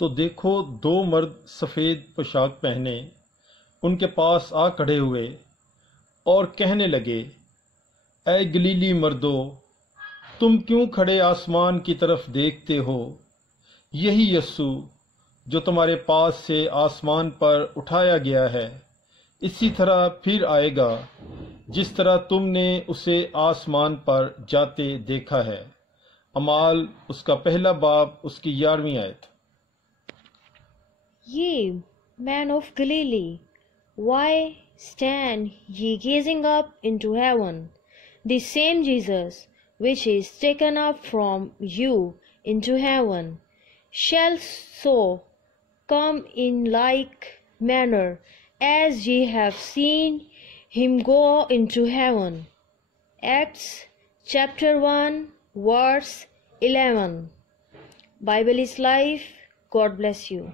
तो देखो, दो मर्द सफ़ेद पोशाक पहने उनके पास आ खड़े हुए और कहने लगे, ऐ गलीली मर्दो, तुम क्यों खड़े आसमान की तरफ देखते हो? यही यस्सु जो तुम्हारे पास से आसमान पर उठाया गया है, इसी तरह फिर आएगा, जिस तरह तुमने उसे आसमान पर जाते देखा है। अमाल उसका पहला बाब उसकी 11वीं आयत। Ye men of Galilee, why stand ye gazing up into heaven? The same Jesus, which is taken up from you into heaven, shall so come in like manner as ye have seen him go into heaven. Acts chapter 1 verse 11. Bible is life. God bless you.